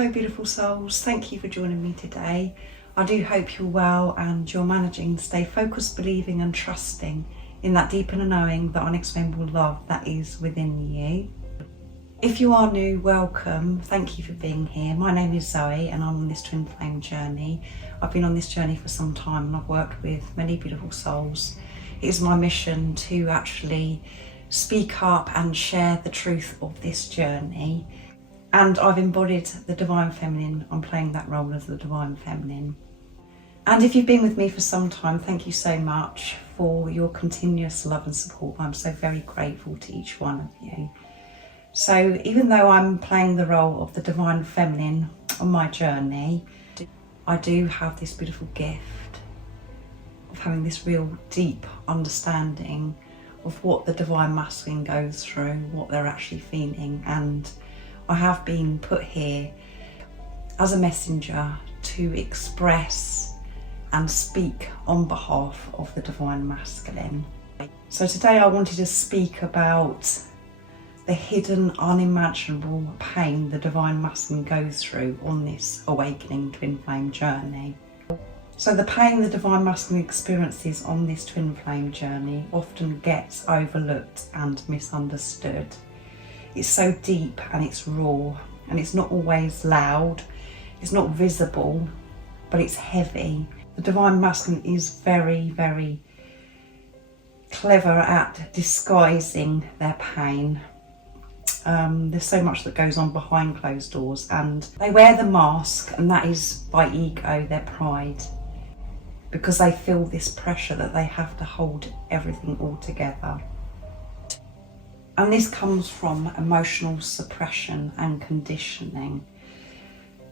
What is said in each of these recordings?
Hello beautiful souls, thank you for joining me today. I do hope you're well and you're managing to stay focused, believing and trusting in that deep inner knowing, that unexplainable love that is within you. If you are new, welcome, thank you for being here. My name is Zoe and I'm on this twin flame journey. I've been on this journey for some time and I've worked with many beautiful souls. It is my mission to actually speak up and share the truth of this journey. And I've embodied the Divine Feminine. I'm playing that role as the Divine Feminine. And if you've been with me for some time, thank you so much for your continuous love and support. I'm so very grateful to each one of you. So even though I'm playing the role of the Divine Feminine on my journey, I do have this beautiful gift of having this real deep understanding of what the Divine Masculine goes through, what they're actually feeling. And I have been put here as a messenger to express and speak on behalf of the Divine Masculine. So today I wanted to speak about the hidden, unimaginable pain the Divine Masculine goes through on this awakening twin flame journey. So the pain the Divine Masculine experiences on this twin flame journey often gets overlooked and misunderstood. It's so deep and it's raw and it's not always loud, it's not visible, but it's heavy. The Divine Masculine is very, very clever at disguising their pain. There's so much that goes on behind closed doors and they wear the mask, and that is by ego, their pride, because they feel this pressure that they have to hold everything all together. And this comes from emotional suppression and conditioning.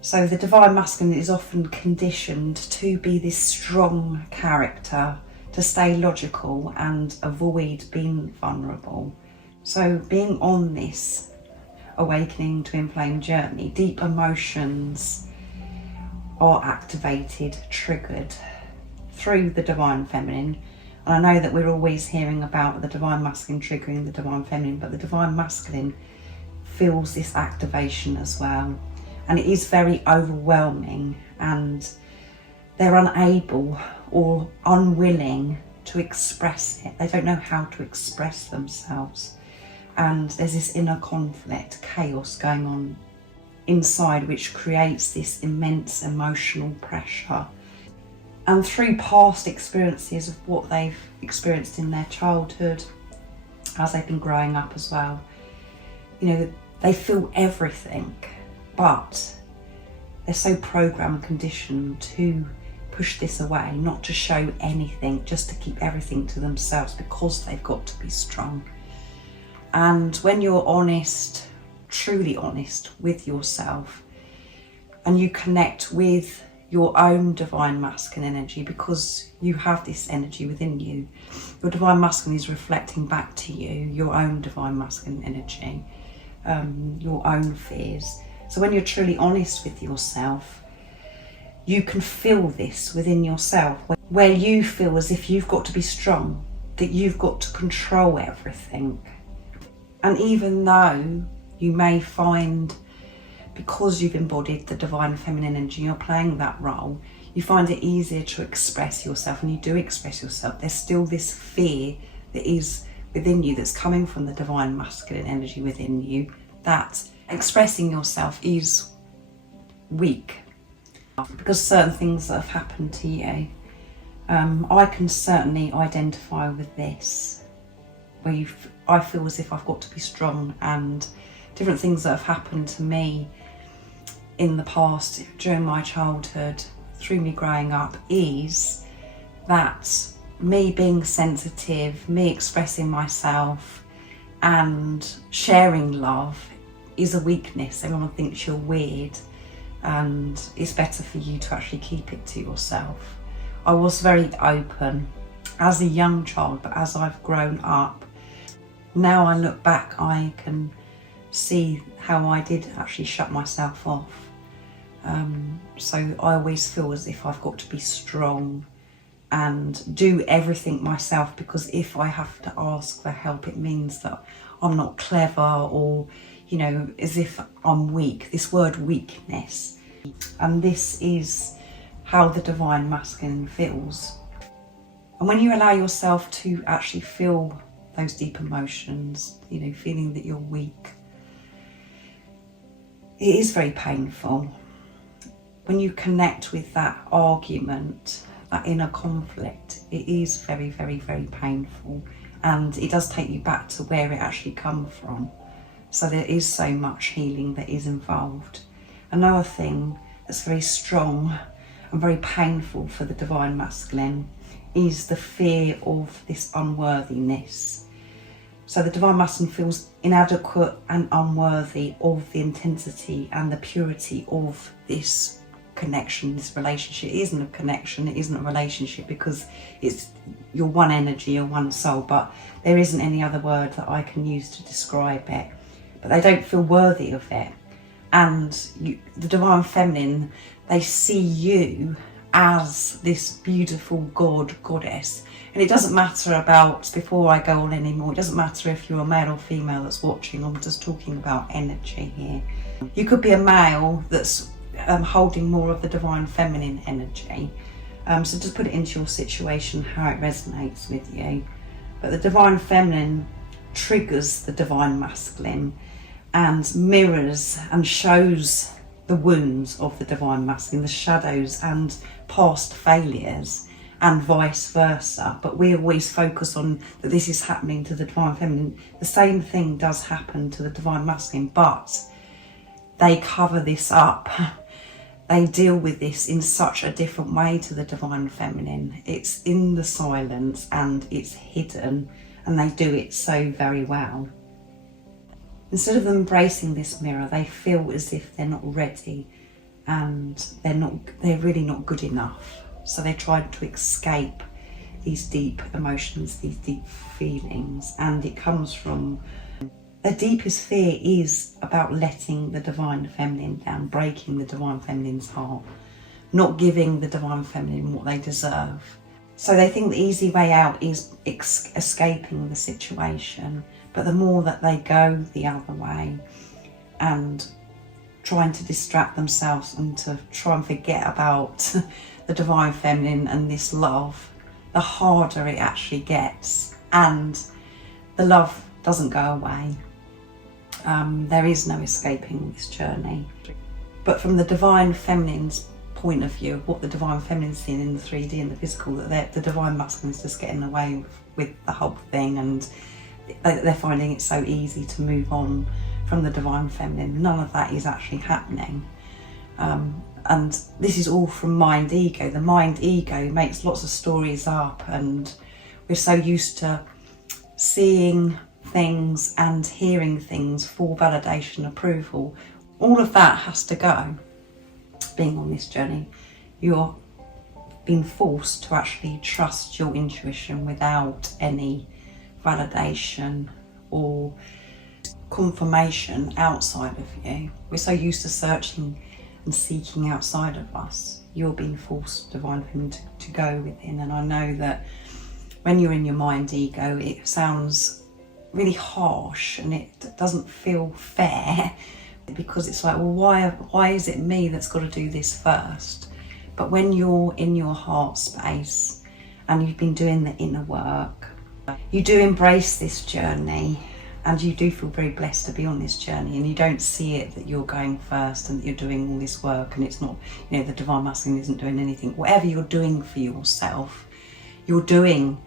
So the Divine Masculine is often conditioned to be this strong character, to stay logical and avoid being vulnerable. So being on this awakening twin flame journey, deep emotions are activated, triggered through the Divine Feminine. And I know that we're always hearing about the Divine Masculine triggering the Divine Feminine, but the Divine Masculine feels this activation as well. And it is very overwhelming, and they're unable or unwilling to express it. They don't know how to express themselves. And there's this inner conflict, chaos going on inside, which creates this immense emotional pressure. And through past experiences of what they've experienced in their childhood, as they've been growing up as well, you know, they feel everything, but they're so programmed and conditioned to push this away, not to show anything, just to keep everything to themselves because they've got to be strong. And when you're honest, truly honest with yourself, and you connect with your own Divine Masculine energy, because you have this energy within you. Your Divine Masculine is reflecting back to you your own Divine Masculine energy, your own fears. So when you're truly honest with yourself, you can feel this within yourself, where you feel as if you've got to be strong, that you've got to control everything. And even though you may find, because you've embodied the Divine Feminine energy, you're playing that role, you find it easier to express yourself, and you do express yourself. There's still this fear that is within you, that's coming from the Divine Masculine energy within you, that expressing yourself is weak because certain things that have happened to you. I can certainly identify with this, where I feel as if I've got to be strong, and different things that have happened to me in the past, during my childhood, through me growing up, is that me being sensitive, me expressing myself and sharing love is a weakness. Everyone thinks you're weird, and it's better for you to actually keep it to yourself. I was very open as a young child, but as I've grown up, now I look back, I can see how I did actually shut myself off. So I always feel as if I've got to be strong and do everything myself, because if I have to ask for help, it means that I'm not clever, or you know, as if I'm weak, this word weakness. And this is how the divine masculine feels. And when you allow yourself to actually feel those deep emotions, you know, feeling that you're weak, it is very painful. When you connect with that argument, that inner conflict, it is very, very, very painful. And it does take you back to where it actually comes from. So there is so much healing that is involved. Another thing that's very strong and very painful for the divine masculine is the fear of this unworthiness. So the divine masculine feels inadequate and unworthy of the intensity and the purity of this connection, this relationship. It isn't a connection, it isn't a relationship, because it's your one energy, your one soul, but there isn't any other word that I can use to describe it. But they don't feel worthy of it. And the divine feminine, they see you as this beautiful goddess. And it doesn't matter about, before I go on anymore, it doesn't matter if you're a male or female that's watching. I'm just talking about energy here. You could be a male that's holding more of the divine feminine energy. So just put it into your situation, how it resonates with you. But the divine feminine triggers the divine masculine and mirrors and shows the wounds of the divine masculine, the shadows and past failures, and vice versa. But we always focus on that this is happening to the divine feminine. The same thing does happen to the divine masculine, but they cover this up. They deal with this in such a different way to the divine feminine. It's in the silence and it's hidden, and they do it so very well. Instead of them embracing this mirror, they feel as if they're not ready and they're really not good enough. So they try to escape these deep emotions, these deep feelings, and it comes from their deepest fear is about letting the divine feminine down, breaking the divine feminine's heart, not giving the divine feminine what they deserve. So they think the easy way out is escaping the situation, but the more that they go the other way and trying to distract themselves and to try and forget about the divine feminine and this love, the harder it actually gets, and the love doesn't go away. There is no escaping this journey. But from the divine feminine's point of view, of what the divine feminine's seeing in the 3D and the physical, that the divine masculine is just getting away with the whole thing, and they're finding it so easy to move on from the divine feminine. None of that is actually happening. And this is all from mind ego. The mind ego makes lots of stories up, and we're so used to seeing things and hearing things for validation, approval. All of that has to go. Being on this journey, you're being forced to actually trust your intuition without any validation or confirmation outside of you. We're so used to searching and seeking outside of us. You're being forced, divine feminine, to go within. And I know that when you're in your mind ego, it sounds really harsh and it doesn't feel fair, because it's like, well, why is it me that's got to do this first? But when you're in your heart space and you've been doing the inner work, you do embrace this journey, and you do feel very blessed to be on this journey, and you don't see it that you're going first and that you're doing all this work, and it's not, you know, the divine masculine isn't doing anything. Whatever you're doing for yourself, you're doing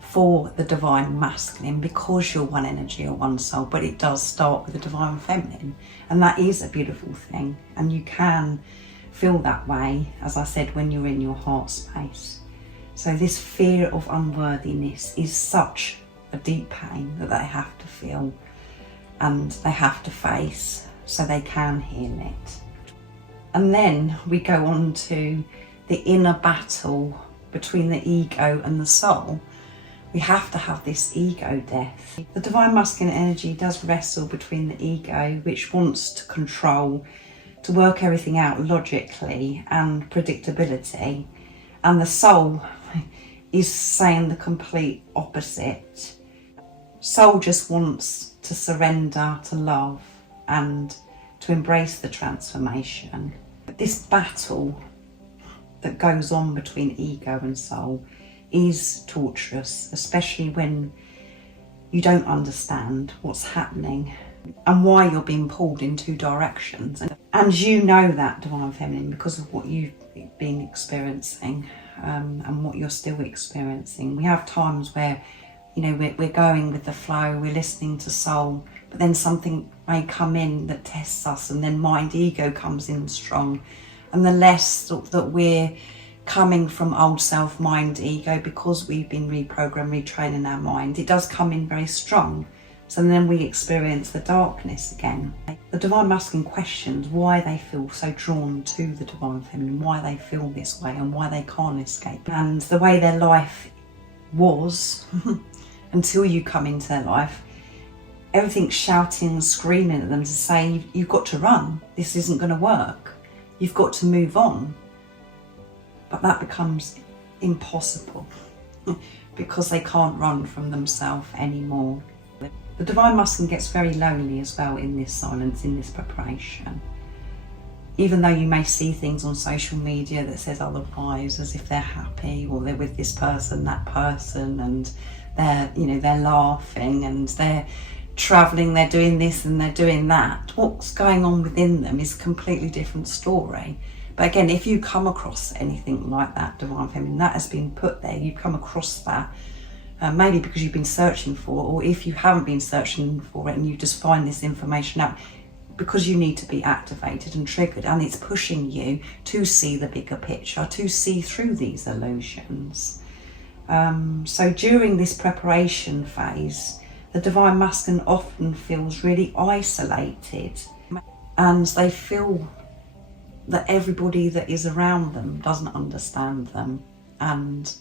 for the divine masculine, because you're one energy or one soul. But it does start with the divine feminine, and that is a beautiful thing, and you can feel that way, as I said, when you're in your heart space. So this fear of unworthiness is such a deep pain that they have to feel and they have to face so they can heal it. And then we go on to the inner battle between the ego and the soul. We have to have this ego death. The divine masculine energy does wrestle between the ego, which wants to control, to work everything out logically and predictability, and the soul is saying the complete opposite. Soul just wants to surrender to love and to embrace the transformation. This battle that goes on between ego and soul is torturous, especially when you don't understand what's happening and why you're being pulled in two directions. And you know that, Divine Feminine, because of what you've been experiencing and what you're still experiencing. We have times where, you know, we're going with the flow, we're listening to soul, but then something may come in that tests us, and then mind ego comes in strong. And the less that we're coming from old self, mind, ego, because we've been reprogrammed, retraining our mind, it does come in very strong. So then we experience the darkness again. The Divine Masculine questions why they feel so drawn to the Divine Feminine, why they feel this way and why they can't escape. And the way their life was until you come into their life, everything's shouting and screaming at them to say, you've got to run, this isn't going to work, you've got to move on. But that becomes impossible because they can't run from themselves anymore. The Divine Masculine gets very lonely as well in this silence, in this preparation. Even though you may see things on social media that says otherwise, as if they're happy or they're with this person, that person, and they're, you know, they're laughing and they're traveling, they're doing this and they're doing that. What's going on within them is a completely different story. But again, if you come across anything like that, Divine Feminine, that has been put there, you've come across that, maybe because you've been searching for it, or if you haven't been searching for it and you just find this information out, because you need to be activated and triggered, and it's pushing you to see the bigger picture, to see through these illusions. So during this preparation phase, the Divine Masculine often feels really isolated, and they feel that everybody that is around them doesn't understand them, and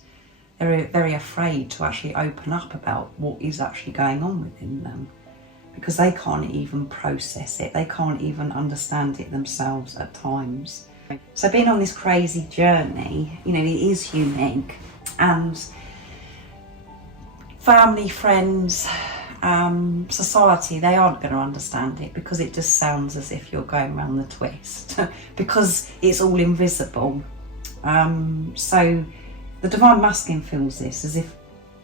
they're very afraid to actually open up about what is actually going on within them, because they can't even process it, they can't even understand it themselves at times. So being on this crazy journey, you know, it is unique, and family, friends, society, they aren't going to understand it because it just sounds as if you're going around the twist because it's all invisible. So the Divine Masculine feels this as if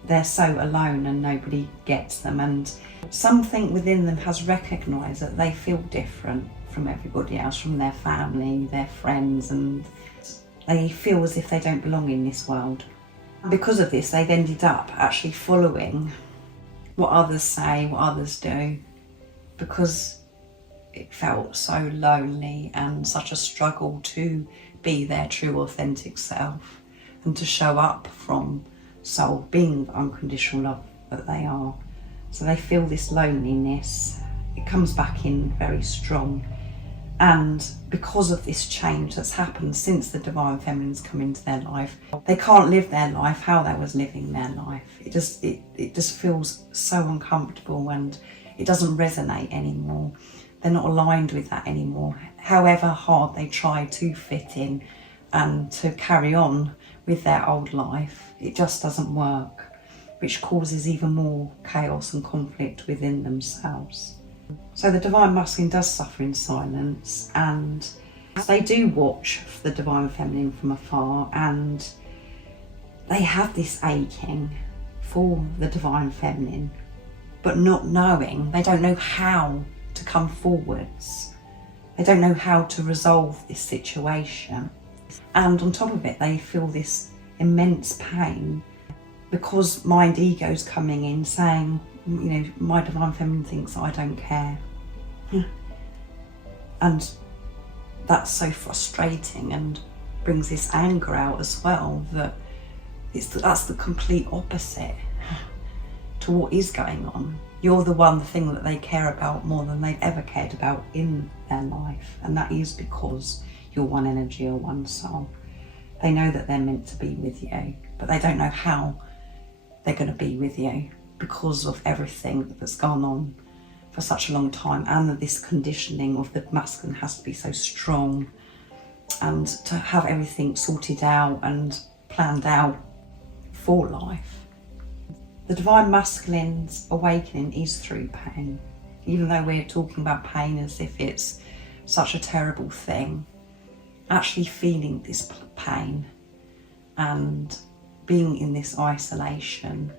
they're so alone and nobody gets them, and something within them has recognised that they feel different from everybody else, from their family, their friends, and they feel as if they don't belong in this world. And because of this, they've ended up actually following what others say, what others do, because it felt so lonely and such a struggle to be their true authentic self and to show up from soul, being the unconditional love that they are. So they feel this loneliness, it comes back in very strong. And because of this change that's happened since the Divine Feminine's come into their life, they can't live their life how they was living their life. It just feels so uncomfortable, and it doesn't resonate anymore. They're not aligned with that anymore. However hard they try to fit in and to carry on with their old life, it just doesn't work, which causes even more chaos and conflict within themselves. So the Divine Masculine does suffer in silence, and they do watch the Divine Feminine from afar, and they have this aching for the Divine Feminine, but not knowing, they don't know how to come forwards. They don't know how to resolve this situation. And on top of it, they feel this immense pain because mind ego's coming in saying, you know, my Divine Feminine thinks I don't care. And that's so frustrating and brings this anger out as well, that that's the complete opposite to what is going on. You're the one thing that they care about more than they've ever cared about in their life, and that is because you're one energy or one soul. They know that they're meant to be with you, but they don't know how they're going to be with you because of everything that's gone on for such a long time, and that this conditioning of the masculine has to be so strong and to have everything sorted out and planned out for life. The Divine Masculine's awakening is through pain. even though we're talking about pain as if it's such a terrible thing, actually feeling this pain and being in this isolation,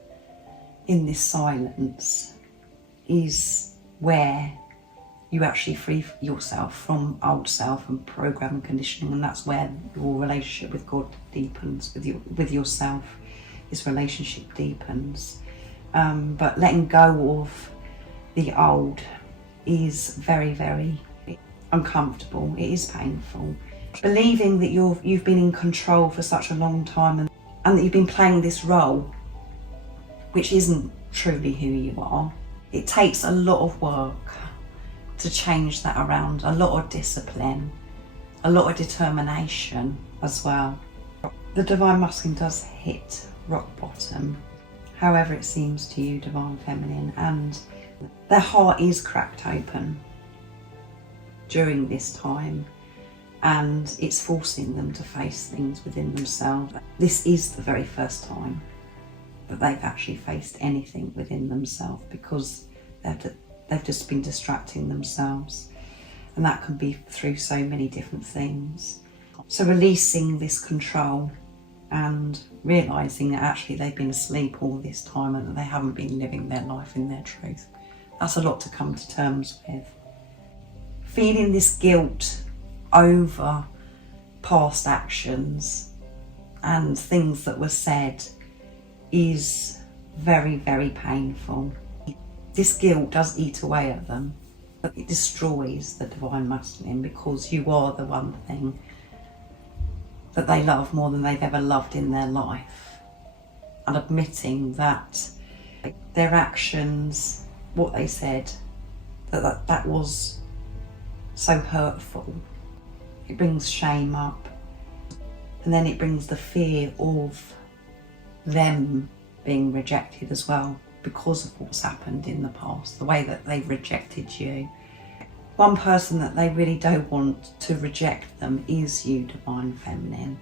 in this silence, is where you actually free yourself from old self and program and conditioning, and that's where your relationship with God deepens, with yourself. This relationship deepens. But letting go of the old is very, very uncomfortable. It is painful. Believing that you've been in control for such a long time and that you've been playing this role, which isn't truly who you are. It takes a lot of work to change that around, a lot of discipline, a lot of determination as well. The Divine Masculine does hit rock bottom, however it seems to you, Divine Feminine, and their heart is cracked open during this time, and it's forcing them to face things within themselves. This is the very first time that they've actually faced anything within themselves, because they've just been distracting themselves, and that can be through so many different things. So releasing this control and realising that actually they've been asleep all this time and that they haven't been living their life in their truth. That's a lot to come to terms with. Feeling this guilt over past actions and things that were said is very, very painful. This guilt does eat away at them. It destroys the Divine Masculine, because you are the one thing that they love more than they've ever loved in their life. And admitting that their actions, what they said, that was so hurtful. It brings shame up, and then it brings the fear of them being rejected as well, because of what's happened in the past, the way that they've rejected you. One person that they really don't want to reject them is you, Divine Feminine.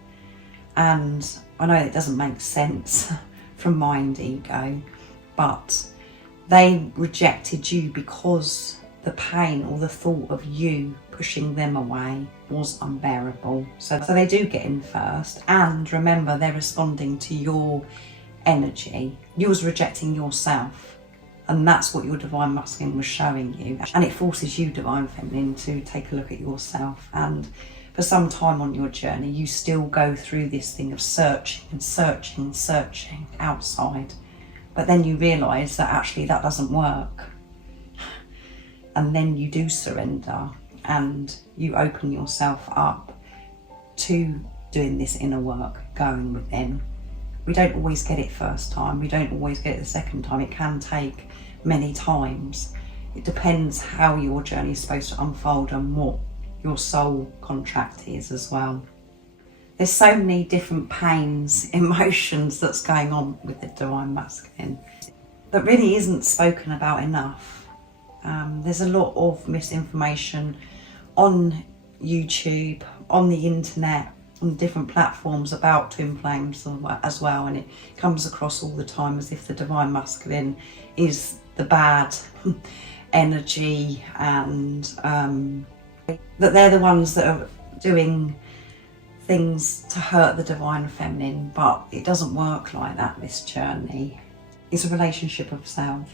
And I know it doesn't make sense from mind ego, but they rejected you because the pain or the thought of you pushing them away was unbearable. So they do get in first, and remember, they're responding to your energy. You was rejecting yourself, and that's what your Divine Masculine was showing you. And it forces you, Divine Feminine, to take a look at yourself. And for some time on your journey, you still go through this thing of searching and searching and searching outside. But then you realise that actually that doesn't work. And then you do surrender and you open yourself up to doing this inner work, going within. We don't always get it first time, we don't always get it the second time. It can take many times. It depends how your journey is supposed to unfold and what your soul contract is as well. There's so many different pains, emotions that's going on with the Divine Masculine that really isn't spoken about enough. There's a lot of misinformation on YouTube, on the internet, on different platforms about twin flames as well, and it comes across all the time as if the Divine Masculine is the bad energy, and that they're the ones that are doing things to hurt the Divine Feminine. But it doesn't work like that, this journey. It's a relationship of self.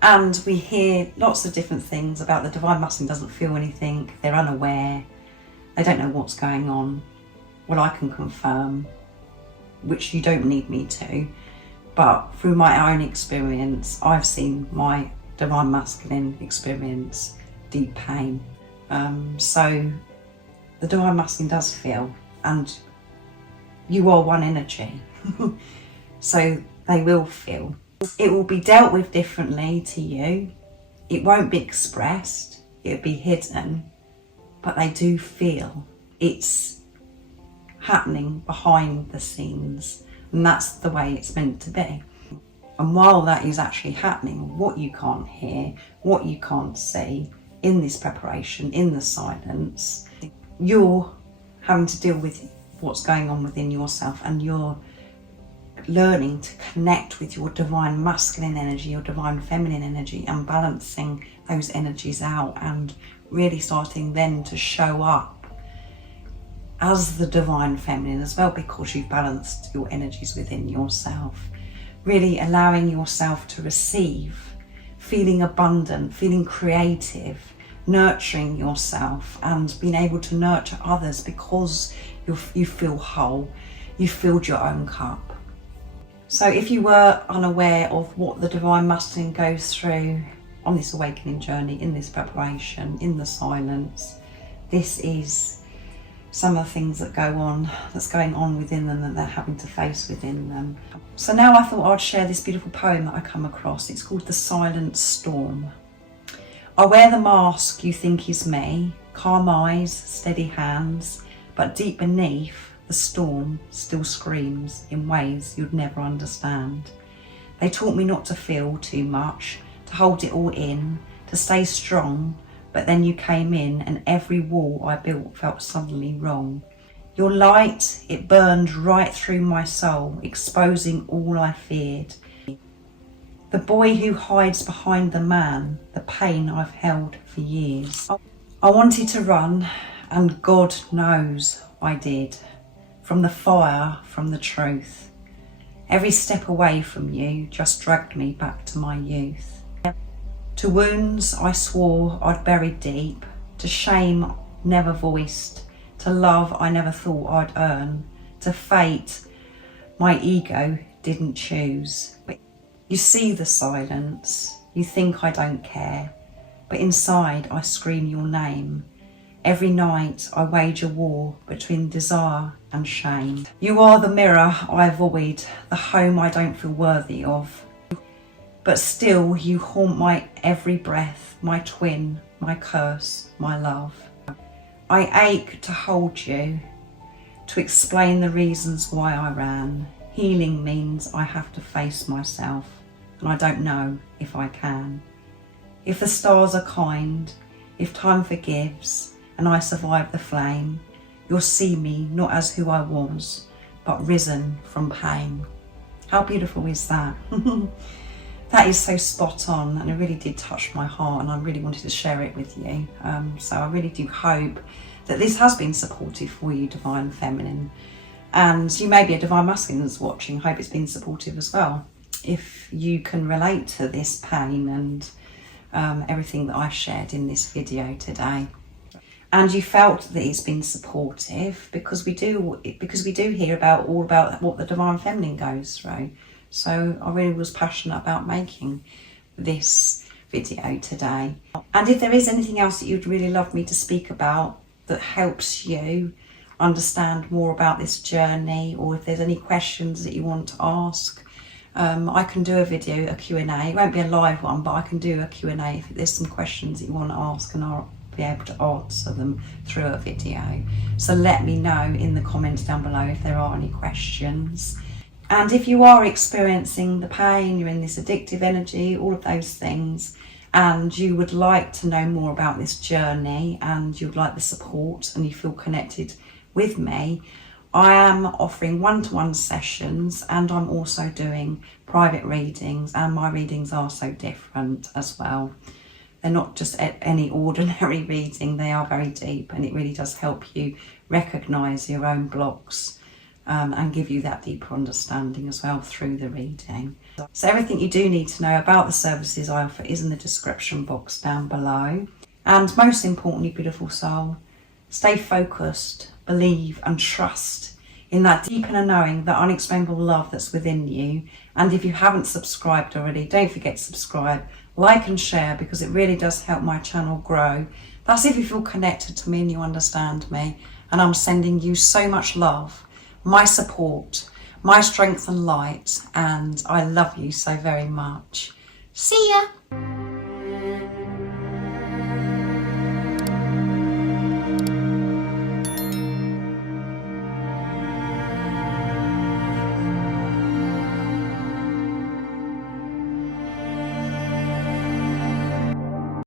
And we hear lots of different things about the Divine Masculine doesn't feel anything, they're unaware, they don't know what's going on. Well, I can confirm, which you don't need me to, but through my own experience, I've seen my Divine Masculine experience deep pain. So the Divine Masculine does feel, and you are one energy, so they will feel. It will be dealt with differently to you. It won't be expressed, it'll be hidden, but they do feel. It's happening behind the scenes, and that's the way it's meant to be. And while that is actually happening, what you can't hear, what you can't see, in this preparation, in the silence, you're having to deal with what's going on within yourself, and you're learning to connect with your divine masculine energy, your divine feminine energy, and balancing those energies out, and really starting then to show up as the divine feminine as well, because you've balanced your energies within yourself. Really allowing yourself to receive, feeling abundant, feeling creative, nurturing yourself and being able to nurture others because you feel whole, you filled your own cup. So if you were unaware of what the divine masculine goes through on this awakening journey, in this preparation, in the silence, this is some of the things that that's going on within them, that they're having to face within them. So now I thought I'd share this beautiful poem that I come across. It's called The Silent Storm. I wear the mask you think is me, calm eyes, steady hands, but deep beneath, the storm still screams in ways you'd never understand. They taught me not to feel too much, to hold it all in, to stay strong, but then you came in and every wall I built felt suddenly wrong. Your light, it burned right through my soul, exposing all I feared. The boy who hides behind the man, the pain I've held for years. I wanted to run, and God knows I did. From the fire, from the truth. Every step away from you just dragged me back to my youth. To wounds I swore I'd buried deep, to shame never voiced, to love I never thought I'd earn, to fate my ego didn't choose. But you see the silence, you think I don't care, but inside I scream your name. Every night I wage a war between desire and shame. You are the mirror I avoid, the home I don't feel worthy of. But still you haunt my every breath, my twin, my curse, my love. I ache to hold you, to explain the reasons why I ran. Healing means I have to face myself, and I don't know if I can. If the stars are kind, if time forgives, and I survive the flame, you'll see me not as who I was, but risen from pain. How beautiful is that? That is so spot on, and it really did touch my heart, and I really wanted to share it with you. So I really do hope that this has been supportive for you, Divine Feminine. And you may be a Divine Masculine that's watching. I hope it's been supportive as well. If you can relate to this pain and everything that I shared in this video today, and you felt that it's been supportive, because we do hear all about what the Divine Feminine goes through. So I really was passionate about making this video today. And if there is anything else that you'd really love me to speak about that helps you understand more about this journey, or if there's any questions that you want to ask, I can do a video, a Q&A. It won't be a live one, but I can do a Q&A if there's some questions that you want to ask, and I'll be able to answer them through a video. So let me know in the comments down below if there are any questions. And if you are experiencing the pain, you're in this addictive energy, all of those things, and you would like to know more about this journey, and you'd like the support, and you feel connected with me, I am offering one-to-one sessions, and I'm also doing private readings, and my readings are so different as well. They're not just any ordinary reading, they are very deep, and it really does help you recognise your own blocks. And give you that deeper understanding as well through the reading. So everything you do need to know about the services I offer is in the description box down below. And most importantly, beautiful soul, stay focused, believe and trust in that deep inner knowing, that unexplainable love that's within you. And if you haven't subscribed already, don't forget to subscribe, like and share, because it really does help my channel grow. That's if you feel connected to me and you understand me. And I'm sending you so much love, my support, my strength and light, and I love you so very much. See ya!